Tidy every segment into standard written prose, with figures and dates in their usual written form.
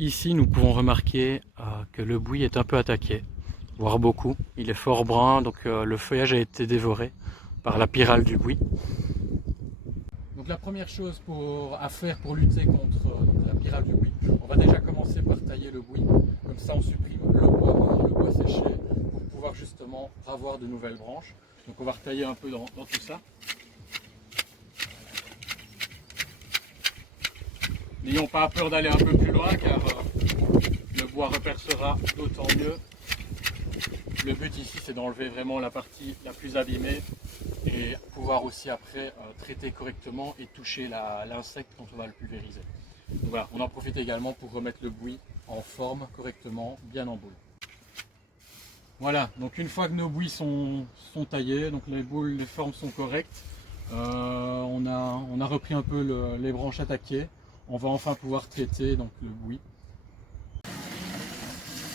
Ici, nous pouvons remarquer que le buis est un peu attaqué, voire beaucoup. Il est fort brun, donc le feuillage a été dévoré par la pyrale du buis. Donc la première chose à faire pour lutter contre la pyrale du buis, on va déjà commencer par tailler le buis. Comme ça, on supprime le bois séché, pour pouvoir justement avoir de nouvelles branches. Donc on va retailler un peu dans tout ça. N'ayons pas peur d'aller un peu plus loin car le bois repercera d'autant mieux. Le but ici c'est d'enlever vraiment la partie la plus abîmée et pouvoir aussi après traiter correctement et toucher l'insecte quand on va le pulvériser. Donc voilà, on en profite également pour remettre le buis en forme correctement, bien en boule. Voilà, donc une fois que nos buis sont taillés, donc les formes sont correctes, on a repris un peu les branches attaquées. On va enfin pouvoir traiter donc, le buis.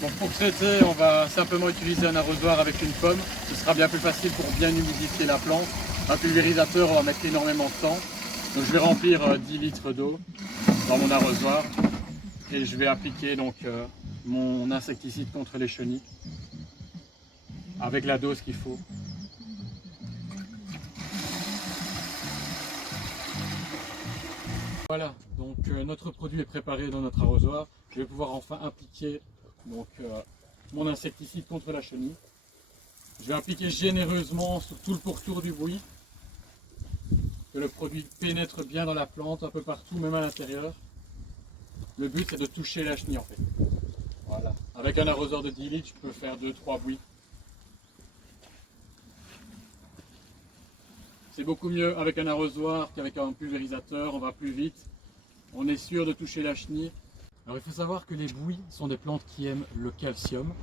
Donc pour traiter, on va simplement utiliser un arrosoir avec une pomme. Ce sera bien plus facile pour bien humidifier la plante. Un pulvérisateur, on va mettre énormément de temps. Donc je vais remplir 10 litres d'eau dans mon arrosoir et je vais appliquer donc, mon insecticide contre les chenilles avec la dose qu'il faut. Voilà, donc notre produit est préparé dans notre arrosoir. Je vais pouvoir enfin appliquer donc, mon insecticide contre la chenille. Je vais appliquer généreusement sur tout le pourtour du buis, que le produit pénètre bien dans la plante, un peu partout, même à l'intérieur. Le but c'est de toucher la chenille en fait. Voilà. Avec un arrosoir de 10 litres, je peux faire 2-3 buis. C'est beaucoup mieux avec un arrosoir qu'avec un pulvérisateur, on va plus vite. On est sûr de toucher la chenille. Alors il faut savoir que les buis sont des plantes qui aiment le calcium.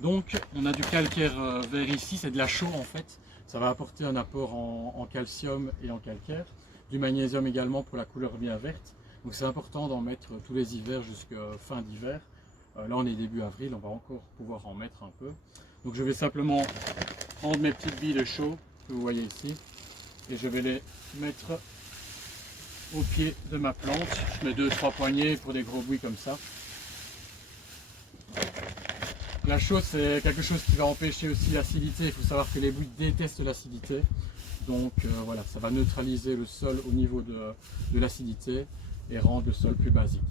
Donc on a du calcaire vert ici, c'est de la chaux en fait. Ça va apporter un apport en calcium et en calcaire. Du magnésium également pour la couleur bien verte. Donc c'est important d'en mettre tous les hivers jusqu'à fin d'hiver. Là on est début avril, on va encore pouvoir en mettre un peu. Donc je vais simplement prendre mes petites billes de chaux que vous voyez ici. Et je vais les mettre au pied de ma plante. Je mets 2-3 poignées pour des gros buis comme ça. La chaux c'est quelque chose qui va empêcher aussi l'acidité. Il faut savoir que les buis détestent l'acidité. Donc voilà, ça va neutraliser le sol au niveau de l'acidité et rendre le sol plus basique.